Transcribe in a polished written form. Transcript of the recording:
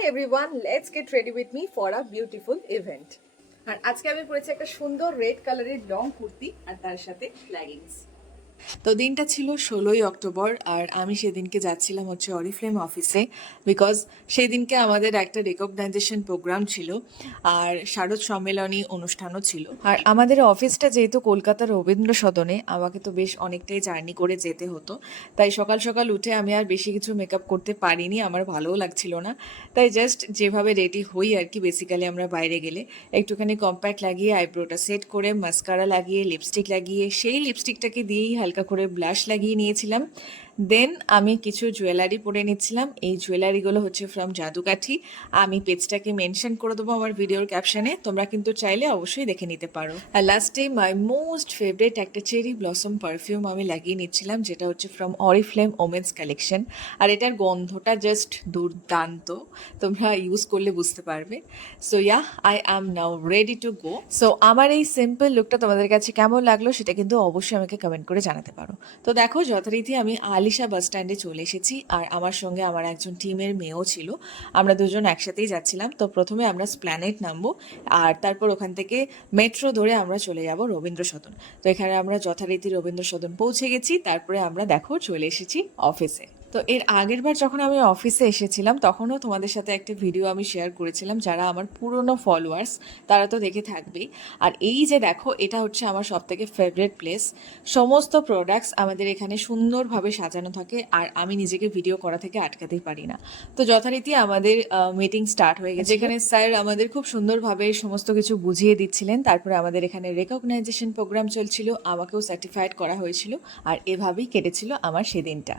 Hi everyone, let's get ready with me for a beautiful event. আর আজকে আমি পরেছি একটা সুন্দর রেড কালারের লং কুর্তি আর তার সাথে লেগিংস। তো দিনটা ছিল 16ই অক্টোবর আর আমি সেদিনকে যাচ্ছিলাম হচ্ছে অরিফ্লেম অফিসে, বিকজ সেই দিনকে আমাদের একটা রেকগনাইজেশন প্রোগ্রাম ছিল আর শারদ সম্মেলনী অনুষ্ঠানও ছিল। আর আমাদের অফিসটা যেহেতু কলকাতার রবীন্দ্র সদনে, আমাকে তো বেশ অনেকটাই জার্নি করে যেতে হতো, তাই সকাল সকাল উঠে আমি আর বেশি কিছু মেকআপ করতে পারিনি, আমার ভালোও লাগছিল না। তাই জাস্ট যেভাবে রেডি হই আর কি, বেসিক্যালি আমরা বাইরে গেলে একটুখানি কম্প্যাক্ট লাগিয়ে আইব্রোটা সেট করে মাস্কারা লাগিয়ে লিপস্টিক লাগিয়ে সেই লিপস্টিকটাকে দিয়েই হালকা করে ব্লাশ লাগিয়ে নিয়েছিলাম। দেন আমি কিছু জুয়েলারি পরে নিচ্ছিলাম। এই জুয়েলারিগুলো হচ্ছে ফ্রম জাদুকাঠি। আমি পেজটাকে মেনশন করে দেবো আমার ভিডিওর ক্যাপশনে, তোমরা কিন্তু চাইলে অবশ্যই দেখে নিতে পারো। আর লাস্টে মাই মোস্ট ফেভারিট একটা চেরি ব্লসম পারফিউম আমি লাগিয়ে নিচ্ছিলাম, যেটা হচ্ছে ফ্রম অরিফ্লেম ওমেন্স কালেকশন। আর এটার গন্ধটা জাস্ট দুর্দান্ত, তোমরা ইউজ করলে বুঝতে পারবে। So yeah, I am now ready to go. So আমার এই সিম্পল লুকটা তোমাদের কাছে কেমন লাগলো সেটা কিন্তু অবশ্যই আমাকে কমেন্ট করে জানাতে পারো। তো দেখো, যথারীতি আমি আলিশা বাস স্ট্যান্ডে চলে এসেছি আর আমার সঙ্গে আমার একজন টিমের মেয়েও ছিল। আমরা দুজন একসাথেই যাচ্ছিলাম। তো প্রথমে আমরা স্প্ল্যানেড নামবো আর তারপর ওখান থেকে মেট্রো ধরে আমরা চলে যাব রবীন্দ্র সদন। তো এখানে আমরা যথারীতি রবীন্দ্র সদন পৌঁছে গেছি, তারপরে আমরা দেখো চলে এসেছি অফিসে। তো এর আগের বার যখন আমি অফিসে এসেছিলাম তখনও তোমাদের সাথে একটা ভিডিও আমি শেয়ার করেছিলাম, যারা আমার পুরনো ফলোয়ার্স তারা তো দেখে থাকবেই। আর এই যে দেখো, এটা হচ্ছে আমার সবথেকে ফেভারিট প্লেস। সমস্ত প্রোডাক্টস আমাদের এখানে সুন্দরভাবে সাজানো থাকে আর আমি নিজেকে ভিডিও করা থেকে আটকাতেই পারি না। তো যথারীতি আমাদের মিটিং স্টার্ট হয়ে গেছে, যেখানে স্যার আমাদের খুব সুন্দরভাবে সমস্ত কিছু বুঝিয়ে দিচ্ছিলেন। তারপরে আমাদের এখানে রেকগনাইজেশন প্রোগ্রাম চলছিল, আমাকেও সার্টিফাইড করা হয়েছিল আর এভাবেই কেটেছিল আমার সেদিনটা।